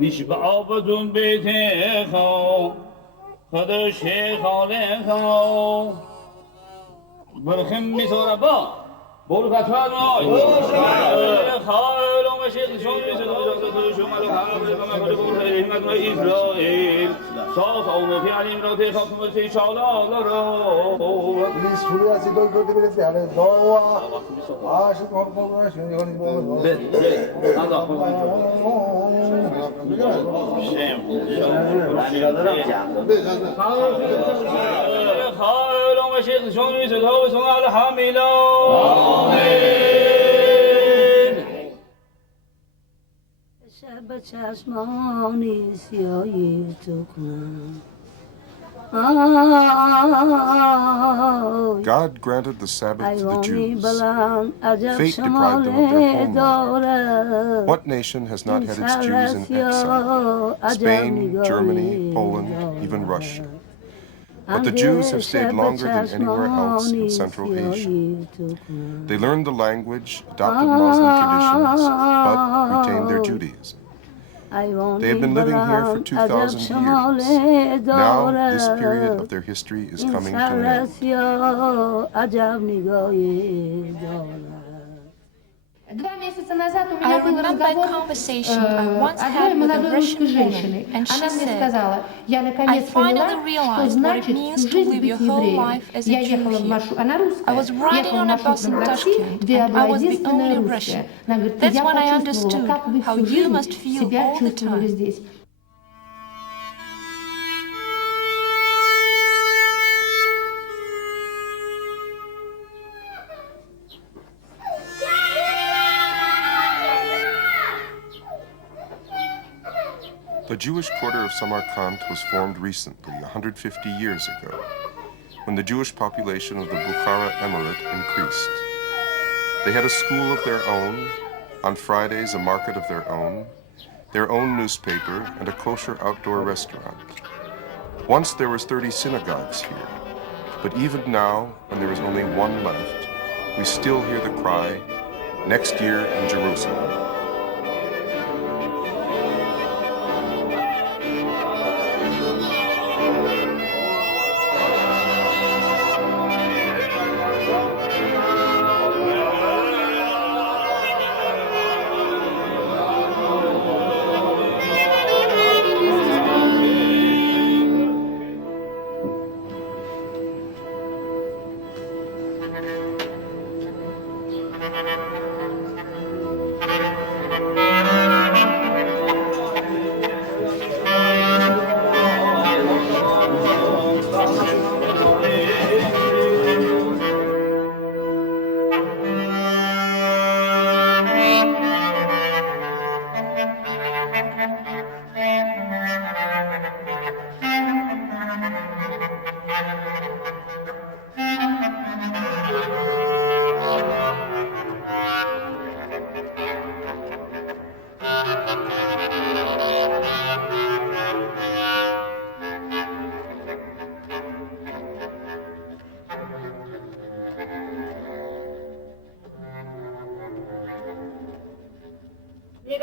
نشبع بدون بيتك هذا الشيخ عليك برخم بسرعة بول فتوان خير ومشيخ شون يسدو شو مالك هذا كما قال إسرائيل صوت أو في عليم روتي خاص مرسي شالا لرو Please fully as you go to the Valley, Doa. I should not go to خير ومشيخ شون يسدو شو على حاملا بچشمانی سیاهی تو کنم God granted the Sabbath to the Jews. Fate deprived them of their homeland. What nation has not had its Jews in exile? Spain, Germany, Poland, even Russia. But the Jews have stayed longer than anywhere else in Central Asia. They learned the language, adopted Muslim traditions, but retained their Judaism. They have been living here for 2,000 years. Now, this period of their history is coming to an end. I remember a conversation I once had with a Russian woman, and she said, I finally realized what it means to live your whole life as a Jew here. I was riding on a bus in Tashkent, and I was the only Russian. That's when I understood how you must feel all the time. The Jewish quarter of Samarkand was formed recently, 150 years ago, when the Jewish population of the Bukhara Emirate increased. They had a school of their own, on Fridays a market of their own newspaper, and a kosher outdoor restaurant. Once there was 30 synagogues here, but even now, when there is only one left, we still hear the cry, "Next year in Jerusalem."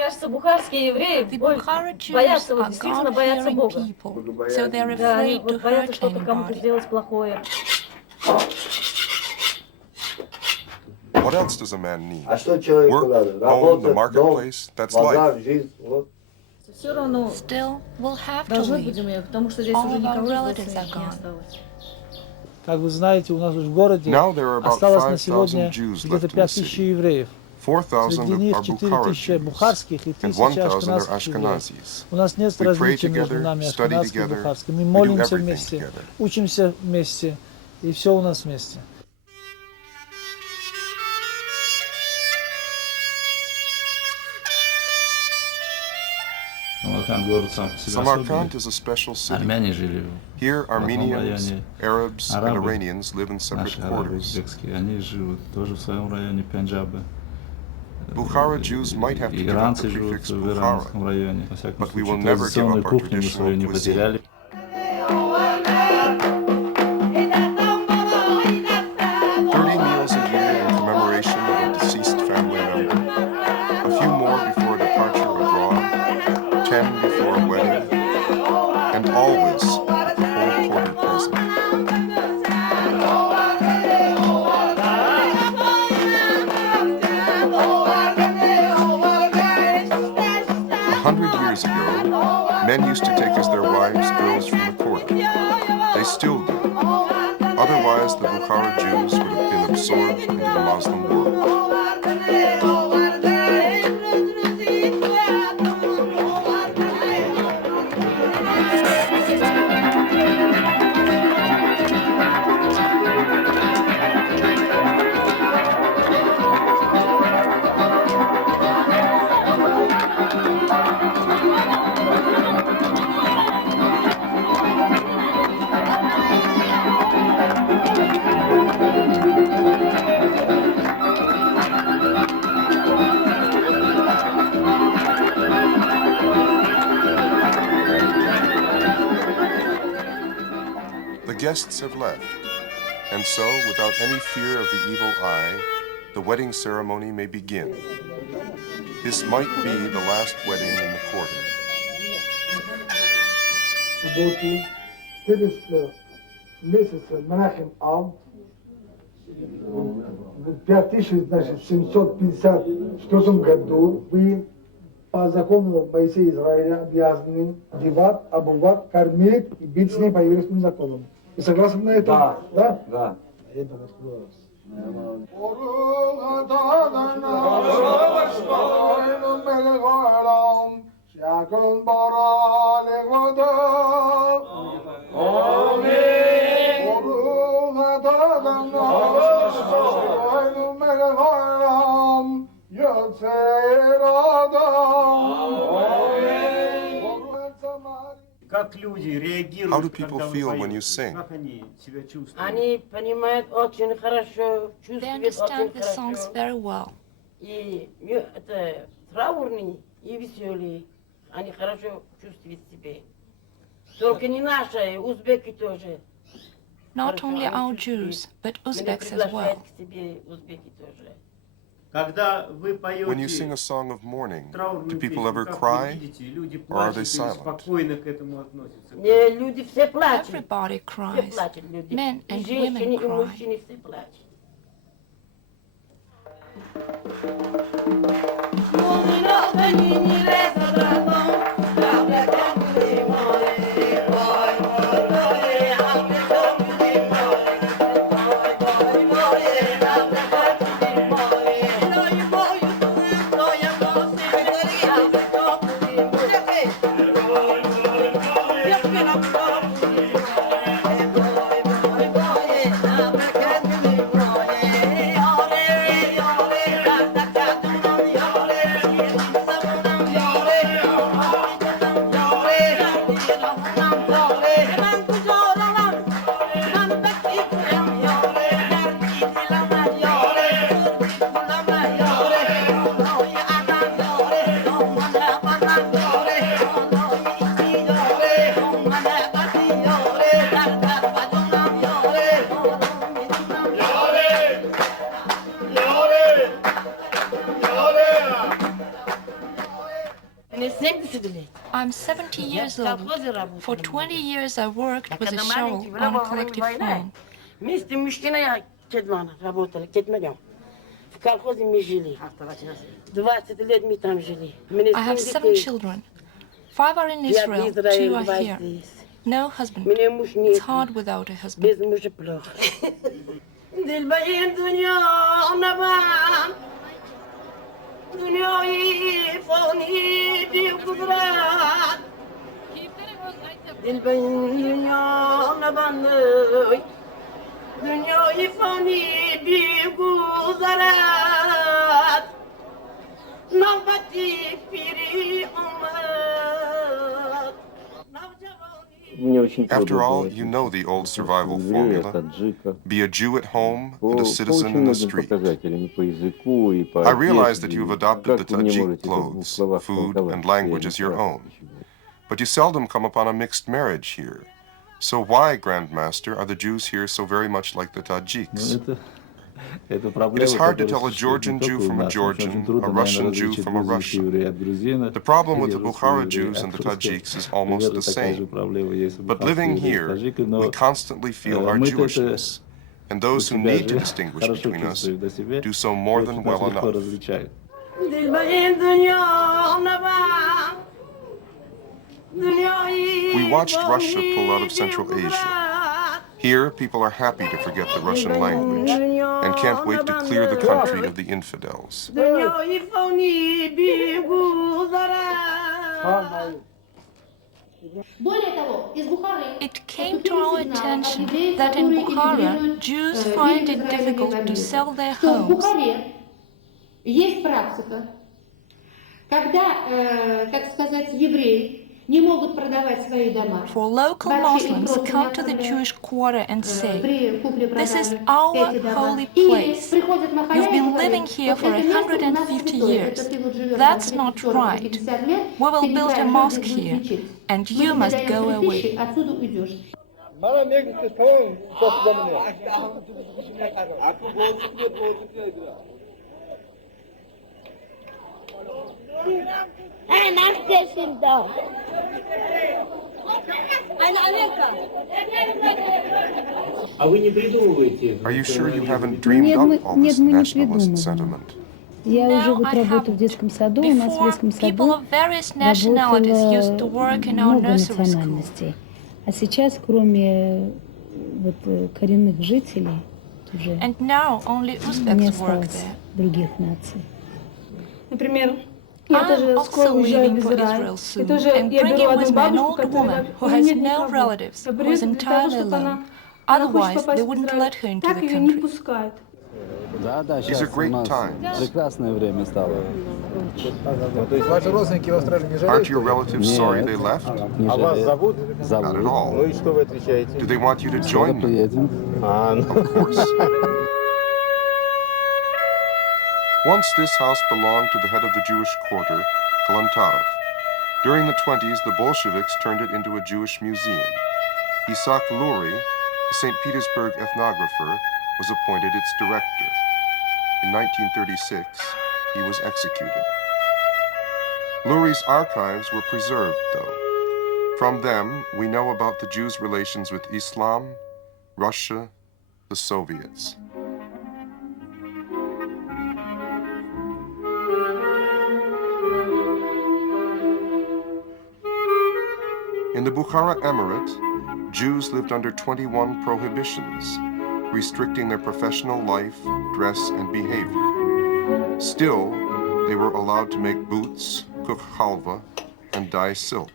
кажется, бухарские евреи боятся, вот действительно боятся Бога. Да, они вот боятся что-то кому-то сделать плохое. What else does a man need? Work, home, the marketplace, that's life. Все равно должны будем ехать, потому что здесь уже никого из не осталось. Как вы знаете, у нас в городе осталось на сегодня где-то 5000 евреев. 4,000 Среди них are 4 Bukhara тысячи Jews, бухарских и and 1000 1,000 are ашкеназских евреев. Ashkenazis. У нас нет We pray различий между together, нами, study ашкеназским и together, бухарским. Мы we do молимся everything вместе, together. учимся вместе, и все у нас вместе. Samarkand is a special city. Here, Armenians, Arabs, and Iranians live in separate quarters. Bukhara Jews might have to give up the prefix Bukhara, but we will never give up our traditional cuisine. 30 meals a year in commemoration of a deceased family member, a few more before a departure abroad, 10 before a wedding, and always with the whole quarter present. 100 years ago, men used to take as their wives girls from the quarter. They still do. Otherwise, the Bukhara Jews would have been absorbed into the Muslim world. The guests have left, and so, without any fear of the evil eye, the wedding ceremony may begin. This might be the last wedding in the quarter. Месяц Менахем Ав в 5754 году вы по закону Моисея Израиля обязаны девать, обувать, кормить и бить с ней по еврейским законам. Вы согласны на это? Да. Да? Да. Это вопрос. How do people feel when you sing? They understand the songs very well. Not only our Jews, but Uzbeks as well. When you sing a song of mourning, do people ever cry, or are they silent? Everybody cries. Men and women cry. I'm 70 years old. For 20 years I worked with a show on a collective farm. I have 7 children. 5 are in Israel, 2 are here. No husband. It's hard without a husband. After all, you know the old survival formula. Be a Jew at home and a citizen in the street. I realize that you have adopted the Tajik clothes, food, and language as your own. But you seldom come upon a mixed marriage here. So why, Grandmaster, are the Jews here so very much like the Tajiks? It is hard to tell a Georgian Jew from a Georgian, a Russian Jew from a Russian. The problem with the Bukhara Jews and the Tajiks is almost the same. But living here, we constantly feel our Jewishness, and those who need to distinguish between us do so more than well enough. We watched Russia pull out of Central Asia. Here, people are happy to forget the Russian language and can't wait to clear the country of the infidels. It came to our attention that in Bukhara, Jews find it difficult to sell their homes. Есть практика, когда, так сказать, евреи не могут продавать свои дома. For local Muslims come to the Jewish quarter and say, "This is our holy place. You've been living here for 150 years. That's not right. We will build a mosque here, and you must go away." Are you sure you haven't dreamed up all this nationalist sentiment? No, I haven't. Before, people of various nationalities used to work in our nursery school. А сейчас, кроме коренных жителей, уже And now only не Uzbeks work осталось there. других наций. Например, я тоже I'm скоро also уезжаю в leaving for Израиль. Israel И soon тоже and я беру bringing одну with me an бабушку, old woman которая who у has нее нет no никого. relatives, Я who приеду is для того, entirely чтобы alone. она хочет Otherwise, попасть they в wouldn't Израиль. let her into Так the ее не country. пускают. These are great times. Aren't your relatives sorry they left? Not at all. Do they want you to join them? Of course. Once this house belonged to the head of the Jewish quarter, Kalantarov. During the 1920s, the Bolsheviks turned it into a Jewish museum. Isak Lurie, a St. Petersburg ethnographer, was appointed its director. In 1936, he was executed. Lurie's archives were preserved, though. From them, we know about the Jews' relations with Islam, Russia, the Soviets. In the Bukhara Emirate, Jews lived under 21 prohibitions, restricting their professional life, dress, and behavior. Still, they were allowed to make boots, cook halva, and dye silk.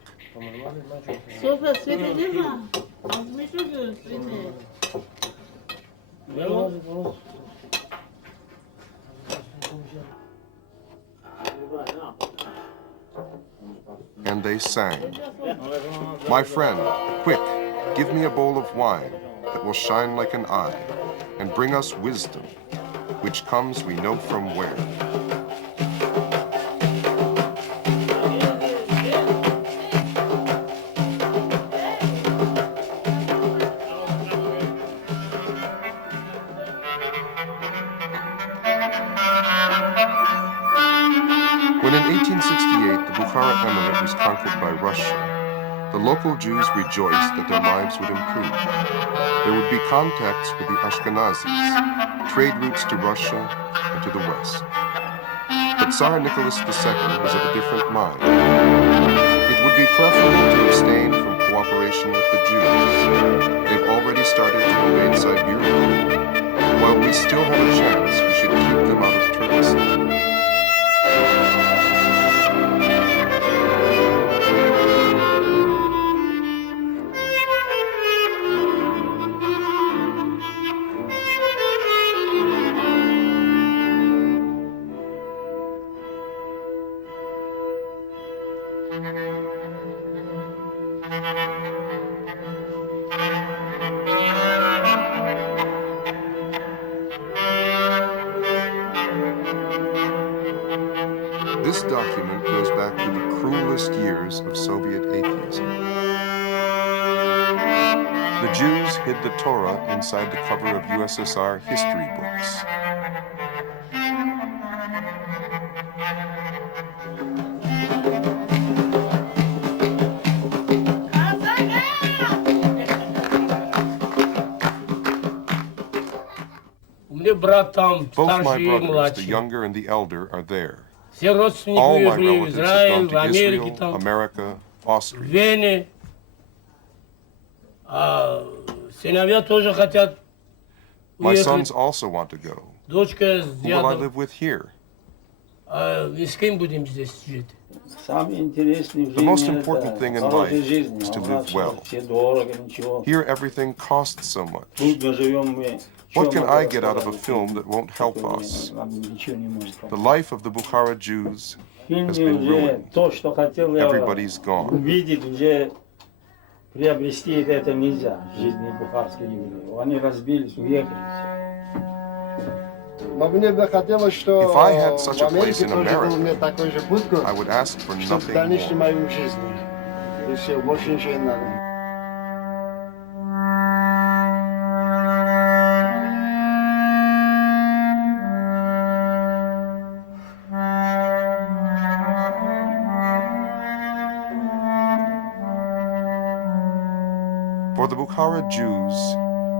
And they sang. My friend, quick, give me a bowl of wine that will shine like an eye and bring us wisdom, which comes we know from where. When in 1868 the Bukhara Emirate was conquered by Russia, the local Jews rejoiced that their lives would improve. There would be contacts with the Ashkenazis, trade routes to Russia and to the West. But Tsar Nicholas II was of a different mind. It would be preferable to abstain from cooperation with the Jews. They've already started to invade Siberia. While we still have a chance, we should keep them out of Turkestan. document goes back to the cruelest years of Soviet atheism. The Jews hid the Torah inside the cover of USSR history books. Both my brothers, the younger and the elder, are there. All my relatives have gone to Israel, America, Austria. My sons also want to go. Who will I live with here? The most important thing in life is to live well. Here everything costs so much. What can I get out of a film that won't help us? The life of the Bukhara Jews has been ruined. Everybody's gone. If I had such a place in America, I would ask for nothing more. For the Bukhara Jews,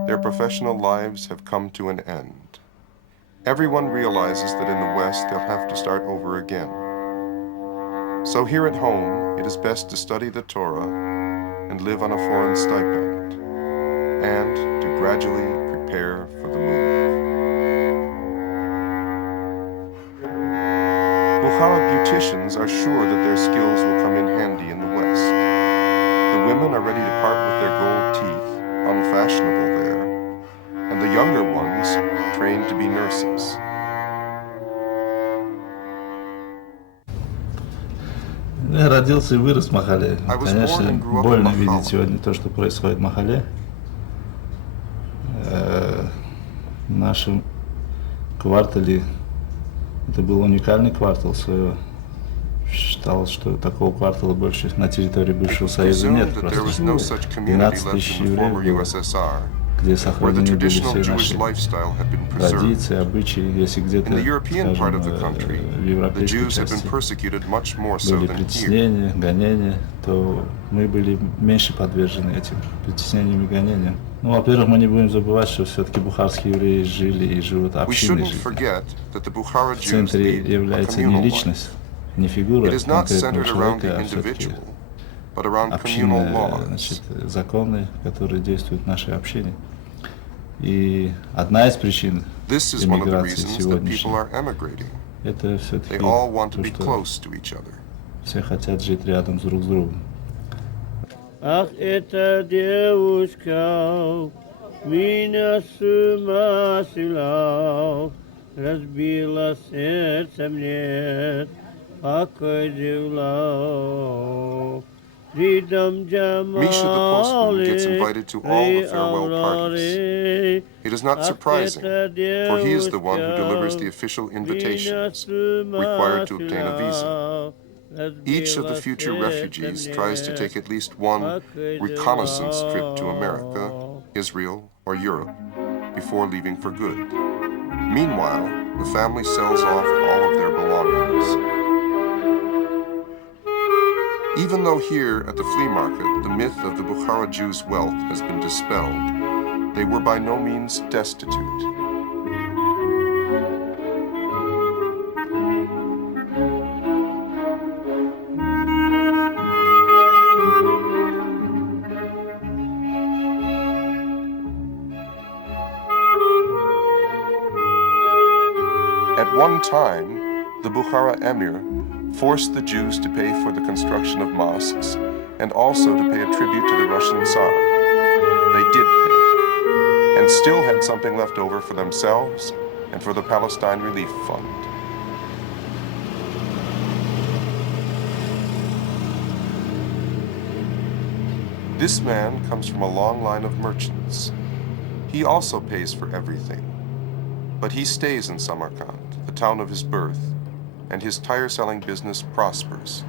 their professional lives have come to an end. Everyone realizes that in the West they'll have to start over again. So here at home, it is best to study the Torah and live on a foreign stipend, and to gradually prepare for the move. Bukhara beauticians are sure that their skills will come in handy in the West. The women are ready to part with their gold teeth, unfashionable there, and the younger ones trained to be nurses. Я родился и вырос в Махале. Конечно, больно видеть сегодня то, что происходит в Махале. В нашем квартале это был уникальный квартал. Считалось, что такого квартала больше на территории бывшего Союза нет. Просто 12 тысяч евреев было, где сохранены были все наши традиции, обычаи. Если где-то, скажем, в европейской части были притеснения, гонения, то мы были меньше подвержены этим притеснениям и гонениям. Ну, во-первых, мы не будем забывать, что все-таки бухарские евреи жили и живут общинной жизнью. В центре является не личность, не фигура конкретного человека, а все-таки общинные, значит, законы, которые действуют в нашей общине. И одна из причин эмиграции сегодняшней – это все-таки то, что все хотят жить рядом друг с другом. Ах, эта девушка меня с ума свела, разбила сердце мне, покой девла. Misha the postman gets invited to all the farewell parties. It is not surprising, for he is the one who delivers the official invitations, required to obtain a visa. Each of the future refugees tries to take at least one reconnaissance trip to America, Israel, or Europe before leaving for good. Meanwhile, the family sells off all of their belongings. Even though here at the flea market, the myth of the Bukhara Jews' wealth has been dispelled, they were by no means destitute. At one time, the Bukhara Emir forced the Jews to pay for the construction of mosques and also to pay a tribute to the Russian Tsar. They did pay, and still had something left over for themselves and for the Palestine Relief Fund. This man comes from a long line of merchants. He also pays for everything, but he stays in Samarkand, the town of his birth, and his tire-selling business prospers.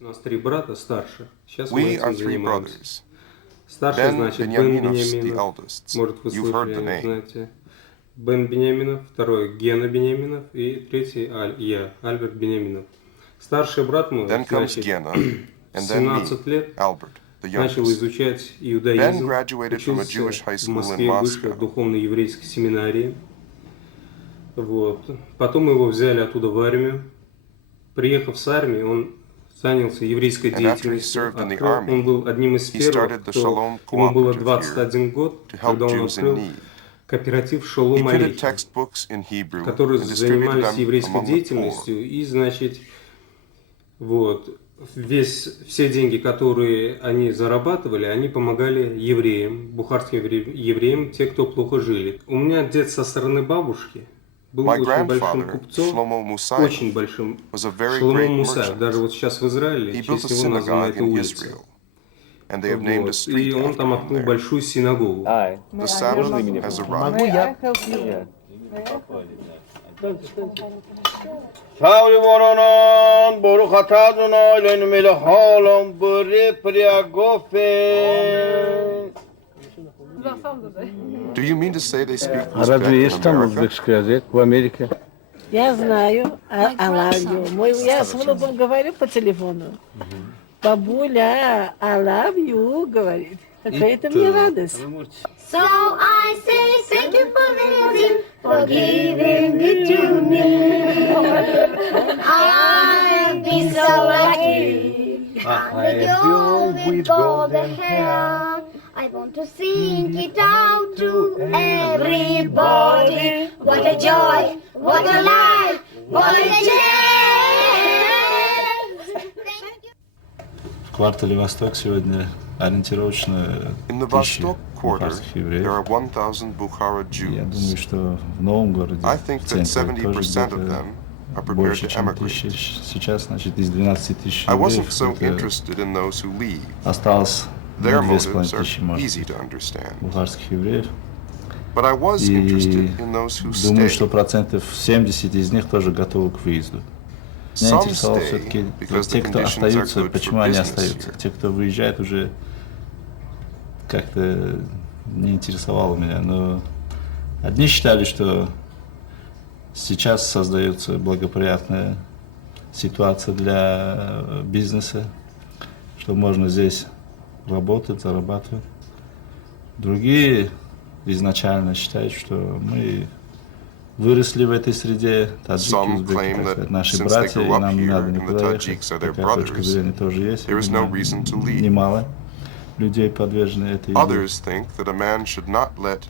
We are 3 brothers. Ben Benyaminov, the eldest. You've heard the name. Бен Беняминов, второй Гена Беняминов и третий я, Альберт Беняминов. Старший брат мой, Then comes Gena, and then me, 17 лет, Albert, the начал youngest. изучать Ben иудаизм, graduated from a Jewish учился high в school in Москве в высшей Moscow. духовно-еврейской семинарии. Вот. Потом его взяли оттуда в армию. Приехав с армии, он занялся еврейской деятельностью. Он был одним из первых, кто, ему было 21 год, когда он открыл кооператив Шолом Алейхи, которые занимались еврейской деятельностью, и, значит, вот, все деньги, которые они зарабатывали, они помогали евреям, бухарским евреям, те, кто плохо жили. У меня дед со стороны бабушки был очень большим купцом, очень большим, Шломо Мусаев, даже вот сейчас в Израиле, в честь него названа эта улица. Вот. И он там открыл большую синагогу. The Sabbath has arrived. Do you mean to say they speak Uzbek in America? В Америке. Я знаю, Алавью. Я с внуком говорю по телефону. Бабуля, I love you, говорит. Это мне радость. So I say thank you for music, for giving it to me. I've been so lucky. I'm a girl with golden hair. I want to sing it out to everybody. What a joy, what a life, what a chance. В квартале Восток сегодня ориентировочно In the 1000 Vostok quarter, бухарских there евреев. are 1,000 Bukhara Я Jews. думаю, что в новом городе, I think в that центре, тоже 70% of где-то them are prepared больше, to чем emigrate. 1000. Сейчас, значит, из 12 тысяч I евреев wasn't so это interested in those who leave. осталось Their 2500, motives are может easy быть, to understand. бухарских евреев. But I was И interested in those who думаю, stay. что процентов 70 из них тоже готовы к выезду. Меня Some интересовало stay все-таки because те, the кто conditions are остаются, good почему for они business остаются. here. Те, кто выезжает, уже как-то не интересовало меня. Но одни считали, что сейчас создается благоприятная ситуация для бизнеса, что можно здесь работать, зарабатывать. Другие изначально считают, что мы выросли в этой среде, таджики, узбеки, так сказать, наши братья, и нам не надо никуда ехать. Такая точка зрения тоже есть. Немало людей подвержены этой идее.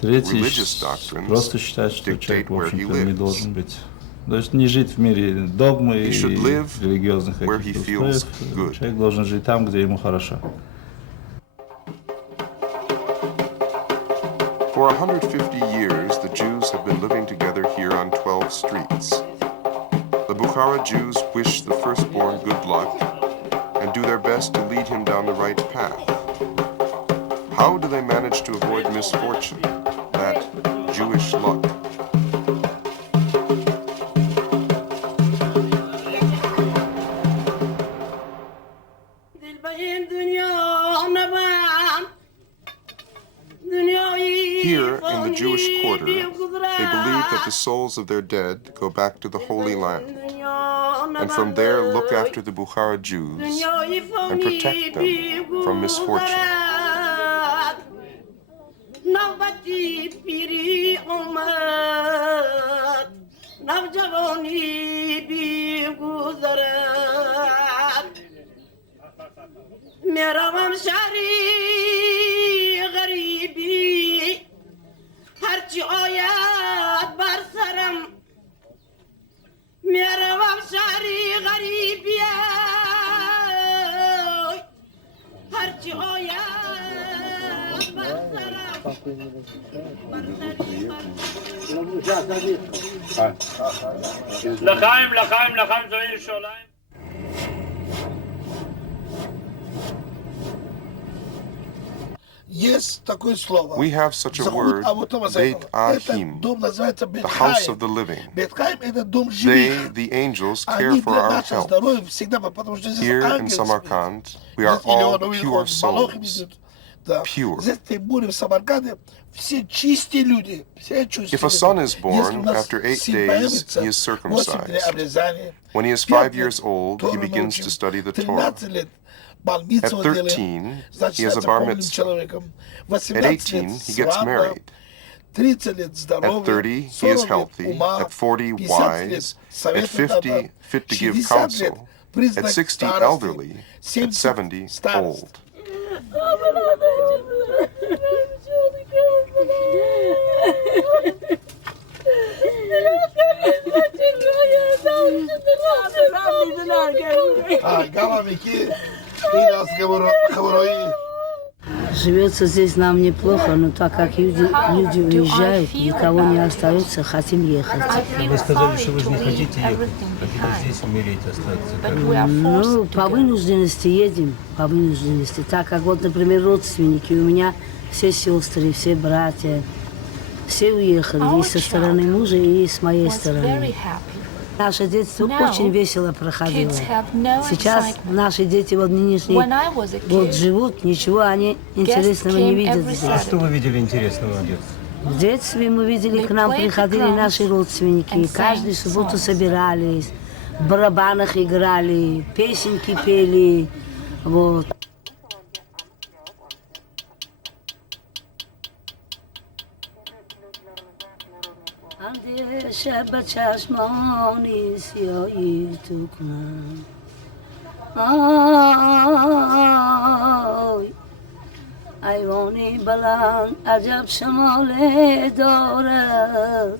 Третьи просто считают, что человек, в общем-то, не должен быть. То есть не жить в мире догмы и религиозных каких-то устоев. Человек должен жить там, где ему хорошо. For 150 years, the Jews have been living together here on 12 streets. The Bukhara Jews wish the firstborn good luck and do their best to lead him down the right path. How do they manage to avoid misfortune, that Jewish luck? Here, in the Jewish quarter, they believe that the souls of their dead go back to the Holy Land, and from there look after the Bukhara Jews and protect them from misfortune. هرچی آید بر سرم میروم شهری غریبی هرچی آید بر سرم לחיים, לחיים, לחיים זו ירושלים. Есть такое слово. We have such a word, Beit Ahim, Дом называется the house of the living. Бетхайм это дом They, живых. the angels, care Они for для our нашего health. здоровья всегда, потому что здесь Here in ангелы спят. Samarkand, we are all pure souls. Pure. Здесь ты будешь в Самарканде, все чистые люди, все чистые. If a son is born, after 8 days, he is circumcised. When he is 5 years old, he begins to study the Torah. At 13, he has a bar mitzvah. At 18, he gets married. At 30, he is healthy. At 40, wise. At 50, fit to give counsel. At 60, elderly. At 70, old. Живется здесь нам неплохо, но так как люди уезжают, никого не остается, хотим ехать. Вы сказали, что вы же не хотите ехать, хотите здесь умереть, остаться. Ну, по вынужденности едем, по вынужденности. Так как вот, например, родственники, у меня все сестры, все братья, все уехали, и со стороны мужа, и с моей стороны. Наше детство очень весело проходило. Сейчас наши дети вот нынешний год живут, ничего они интересного не видят здесь. А что вы видели интересного в детстве? В детстве мы видели, к нам приходили наши родственники, каждую субботу собирались, в барабанах играли, песенки пели, вот. شب چشمانی سیاهی تو کنم آی ایوانی بلند عجب شماله دارد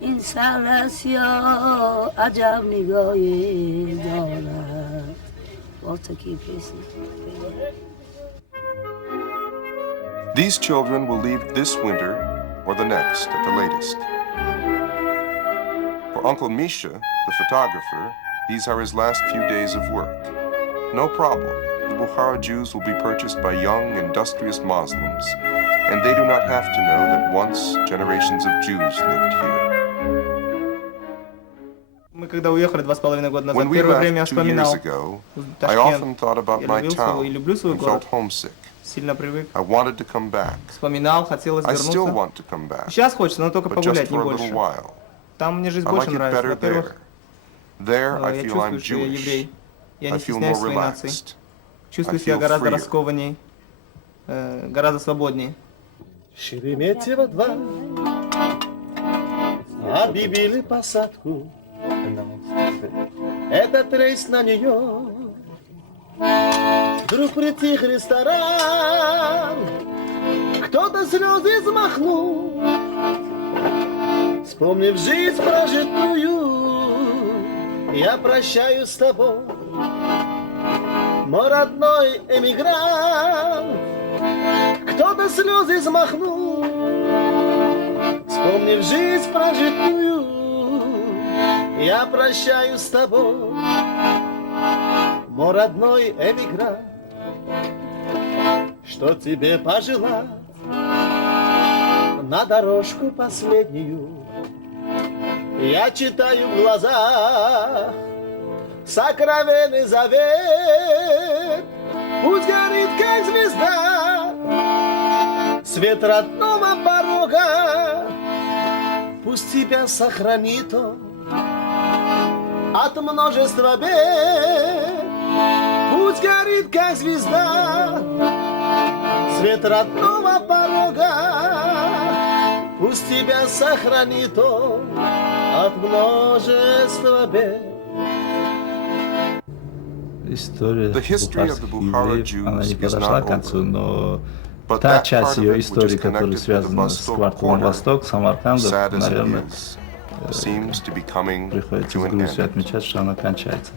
این سر سیاه عجب نگاهی دارد واتکی پیسی. These children will leave this winter or the next at the latest. For Uncle Misha, the photographer, these are his last few days of work. No problem. The Bukhara Jews will be purchased by young, industrious Moslems, and they do not have to know that once generations of Jews lived here. When we left 2 years ago, I often thought about my town and felt homesick. I wanted to come back. I still want to come back, but just for a little while. I like it better there. There I feel I'm Jewish. I feel more relaxed. I feel freer. Гораздо свободнее. Шереметьево 2 объявили посадку. Этот рейс на нее. Вдруг притих ресторан, кто-то слезы взмахнул, вспомнив жизнь прожитую, я прощаюсь с тобой, мой родной эмигрант. Кто-то слезы взмахнул, вспомнив жизнь прожитую, я прощаюсь с тобой, мой родной эмигрант. Что тебе пожелать на дорожку последнюю? Я читаю в глазах сокровенный завет. Пусть горит, как звезда, свет родного порога. Пусть тебя сохранит он от множества бед. Пусть горит, как звезда, свет родного порога. Пусть тебя сохранит он от множества бед. История бухарских евреев, она не подошла к концу, но та часть ее истории, которая связана с кварталом Восток, Самаркандом, наверное, приходится с грустью отмечать, что она кончается.